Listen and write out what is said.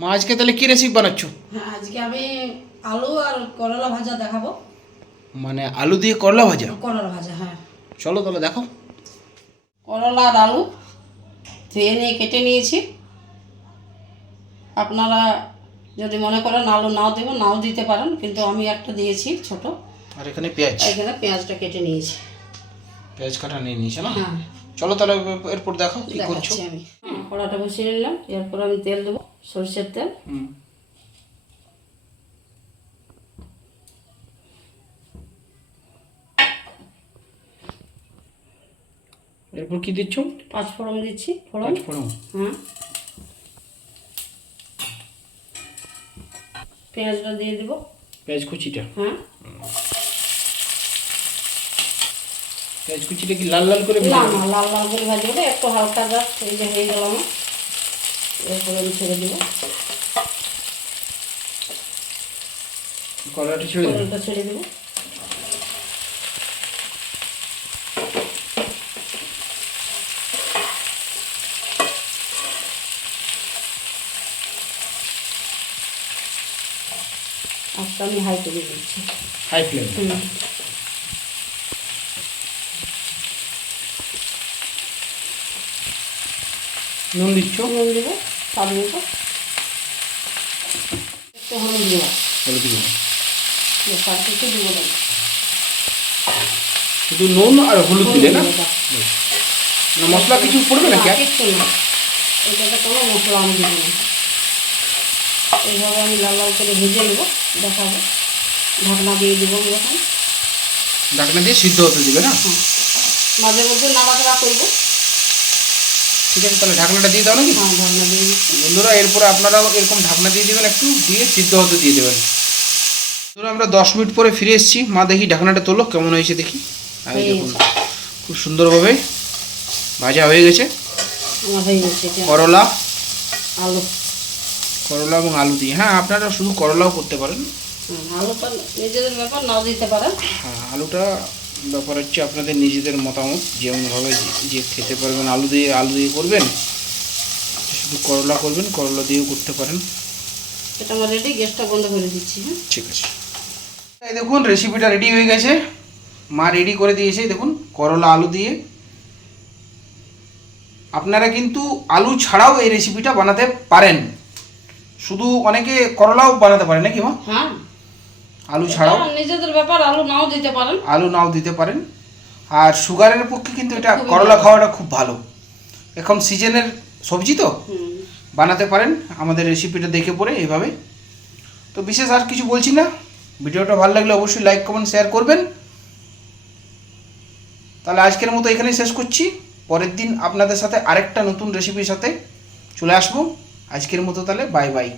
মা আজকে তাহলে কি রেসিপি বানাচ্ছো? হ্যাঁ, আজকে আমি আলু আর করলা ভাজা দেখাবো। মানে আলু দিয়ে করলা ভাজা? করলা ভাজা, হ্যাঁ। চলো তাহলে দেখো। করলা আর আলু ধুয়ে নিয়ে কেটে নিয়েছি। আপনারা যদি মনে করেন আলু নাও দেবো, নাও দিতে পারেন, কিন্তু আমি একটা দিয়েছি ছোট। আর এখানে পেঁয়াজ, এখানে পেঁয়াজটা কেটে নিয়েছি। পেঁয়াজ কাটা নিয়ে নিয়েছে না? হ্যাঁ, চলো তাহলে এরপর দেখো কি করছো। দেখাচ্ছি আমি। কড়াটা বসিয়ে নিলাম, এরপর আমি তেল দেবো, সরষের তেল। এরপর কি দিচ্ছ? পাঁচ ফোড়ন দিচ্ছি। পাঁচ ফোড়ন। হ্যাঁ, পেঁয়াজটা দিয়ে দেবো, পেঁয়াজ কুচিটা? হ্যাঁ। পেঁয়াজ কুচিটা কি লাল লাল করে না না, লাল লাল করে ভাজবো না, একটু হালকা জাস্ট এই যে হয়ে গেল আমার। এরপরে আমি ছেড়ে দেবো, কড়াইটা ছেড়ে দেবো। কড়াইটা ছেড়ে দেবো। আজকে আমি হাই করে দিচ্ছি, হাই ফ্লেম। নুন দিচ্ছ? নুন দেবো স্বাদ মতো, একটু হলুদ দেবো, হলুদ দিব? তার কিছু দেবো না। শুধু নুন আর হলুদ দিলে না? না মশলা কিছু পড়বে না? কিচ্ছু না, এটাতে কোনো মশলা আমি দেবো না। এইভাবে আমি লাল লাল করে ভেজে নেবো, দেখাবো। ঢাকনা দিয়ে দেবো এখন। ঢাকনা দিয়ে সিদ্ধ হতে দিবে না? মাঝে মধ্যে নাড়াচাড়া করবো। ঠিক আছে, তাহলে ঢাকনাটা দিয়ে দাও নাকি? হ্যাঁ, ঢাকনা দিয়ে দিচ্ছি। বন্ধুরা এরপরে আপনারাও এরকম ঢাকনা দিয়ে দেবেন, একটু দিয়ে সিদ্ধ হতে দিয়ে দেবেন। বন্ধুরা আমরা 10 মিনিট পরে ফিরে এসেছি। মা দেখি ঢাকনাটা তোলো, কেমন হয়েছে দেখি। আর এই দেখুন খুব সুন্দরভাবে ভাজা হয়ে গেছে। আমার হয়ে গেছে এটা। করলা, আলু, করলা এবং আলু দিয়ে। হ্যাঁ আপনারা শুধু করলাও করতে পারেন। আলুটা নিজেদের ব্যাপার, নাও দিতে পারেন। হ্যাঁ আলুটা ব্যাপার হচ্ছে আপনাদের নিজেদের মতামত, যেমনভাবে যে খেতে পারবেন। আলু দিয়ে করবেন, শুধু করলা করবেন, করলা দিয়েও করতে পারেন। এটা আমার রেডি, গ্যাসটা বন্ধ করে দিচ্ছি। হ্যাঁ, ঠিক আছে। এই দেখুন রেসিপিটা রেডি হয়ে গেছে। মা রেডি করে দিয়েছে দেখুন, করলা আলু দিয়ে। আপনারা কিন্তু আলু ছাড়াও এই রেসিপিটা বানাতে পারেন, শুধু অনেকে করলাও বানাতে পারে নাকি মা? হ্যাঁ, আলু ছাড়াও নিজেদের ব্যাপার, আলু নাও দিতে পারেন। আলু নাও দিতে পারেন। আর সুগারের পক্ষে কিন্তু এটা করলা খাওয়াটা খুব ভালো। এখন সিজনের সবজি তো বানাতে পারেন আমাদের রেসিপিটা দেখে পড়ে এইভাবে। তো বিশেষ আর কিছু বলছি না। ভিডিওটা ভালো লাগলে অবশ্যই লাইক কমেন্ট শেয়ার করবেন। তাহলে আজকের মতো এখানেই শেষ করছি। পরের দিন আপনাদের সাথে আরেকটা নতুন রেসিপির সাথে চলে আসবো। আজকের মতো তাহলে বাই বাই।